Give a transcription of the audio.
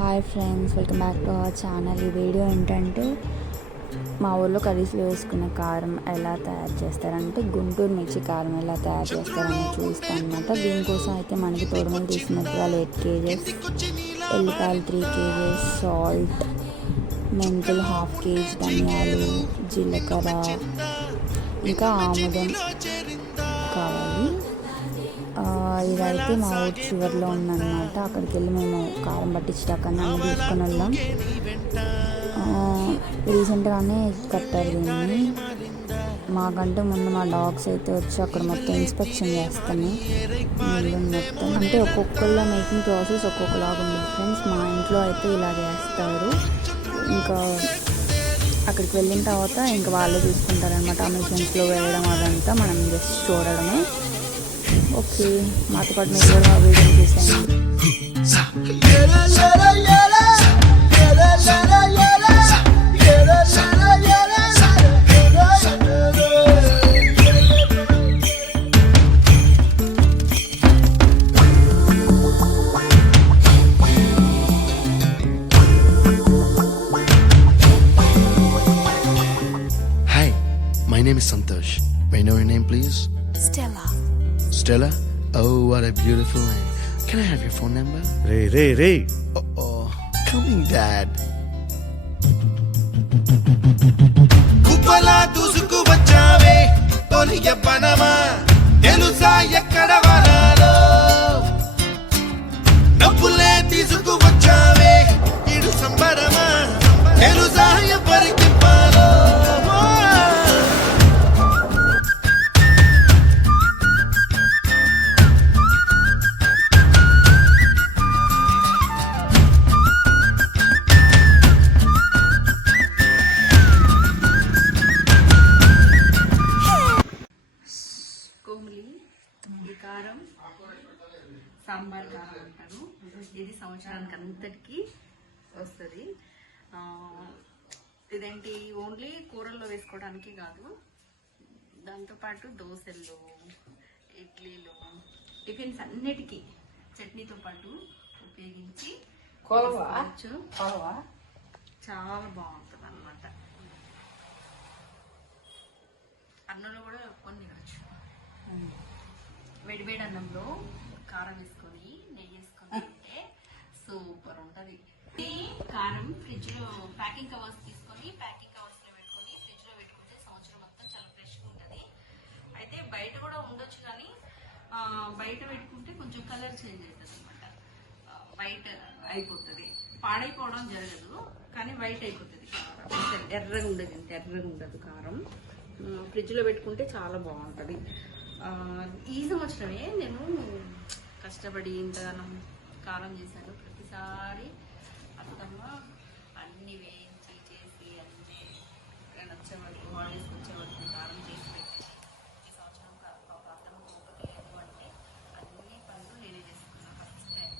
Hi friends, welcome back to our channel. ఈ video ఏంటంటే మా ఊళ్ళో కర్రీస్లో వేసుకునే కారం ఎలా తయారు చేస్తారంటే గుంటూరు మిర్చి కారం ఎలా తయారు చేస్తారని చూస్తాను అనమాట. దీనికోసం అయితే మనకి తోడుమలు తీసుకున్నట్టుగా 8 kgs, ఎల్లిపాయలు 3 kgs, సాల్ట్, మెంతులు 1/2 kg, ధనియాలు, జీలకర్ర, ఇంకా ఆముదం కావాలి. ఇదైతే మా ఊరి చివరిలో ఉందన్నమాట. అక్కడికి వెళ్ళి మేము కారం పట్టించడాకన్నా అన్నీ తీసుకొని వెళ్ళాం. రీసెంట్గానే కట్టారు దీన్ని. మాకంటే ముందు మా డాగ్స్ అయితే వచ్చి అక్కడ మొత్తం ఇన్స్పెక్షన్ చేస్తాను మొత్తం. అంటే ఒక్కొక్కళ్ళ మేకింగ్ ప్రాసెస్ ఒక్కొక్కలాగా ఉంది ఫ్రెండ్స్. మా ఇంట్లో అయితే ఇలా చేస్తారు. ఇంకా అక్కడికి వెళ్ళిన తర్వాత ఇంకా వాళ్ళే చూసుకుంటారనమాట. ఆ మిషన్స్లో వేయడం అదంతా మనం జస్ట్ చూడడమే. ఓకే, మాతో పాటు మీరు కూడా వీడియో చూసాను. Hi, my name is Santosh. May I know your name, please? Stella. Stella? Oh, what a beautiful name. Can I have your phone number? Ray. Oh, coming, Dad. కుప్పలా దూసుకు వచ్చావే తొలియ పనమా తెలుసా ఎక్కడ వనాలో డబ్బులే తీసుకు వచ్చావే ఇడు సంబరమా తెలుసా ఎవరికి పాలో కోమిలి ఈ కారం సాంబార్ కారం అంటారు. ఇది సంవత్సరానికి అంతటికి వస్తుంది. ఇదేంటి ఓన్లీ కూరల్లో వేసుకోవడానికి కాదు, దాంతోపాటు దోశలు, ఇడ్లీలు, టిఫిన్స్ అన్నిటికీ చట్నీతో పాటు ఉపయోగించి చేసుకోవచ్చు. చాలా బాగుంటుంది అన్నమాట. అన్నంలో కూడా కొన్ని తినచ్చు. వేడివేడి అన్నంలో కారం వేసుకొని నెయ్యి వేసుకొని తింటే సూపర్ ఉంటుంది. ఈ కారం ఫ్రిడ్జ్ లో ప్యాకింగ్ కవర్స్ తీసుకొని ప్యాకింగ్ కవర్స్ లో పెట్టుకొని ఫ్రిడ్జ్ లో పెట్టుకుంటే సంవత్సరం మొత్తం చాలా ఫ్రెష్ గా ఉంటుంది. అయితే బయట కూడా ఉండొచ్చు, కానీ బయట పెట్టుకుంటే కొంచెం కలర్ చేంజ్ అవుతుంది అనమాట. వైట్ అయిపోతుంది, పాడైపోవడం జరగదు, కానీ వైట్ అయిపోతుంది కారం. ఎర్రగా ఉండదు, ఇంత ఎర్రగా ఉండదు కారం. ఫ్రిడ్జ్లో పెట్టుకుంటే చాలా బాగుంటుంది. ఈ సంవత్సరమే నేను కష్టపడి ఇంతగానం కారం చేశాను. ప్రతిసారి అత్తమ్మ అన్నీ వేయించి చేసి అన్నీ వచ్చే వరకు హాలిడేస్కి వచ్చే వరకు కారం చేసి పెట్టి, ఈ సంవత్సరం అత్తమ్మ కోపకి లేదు అంటే అన్ని పనులు నేనే చేసుకున్నాను ఫస్ట్ టైం.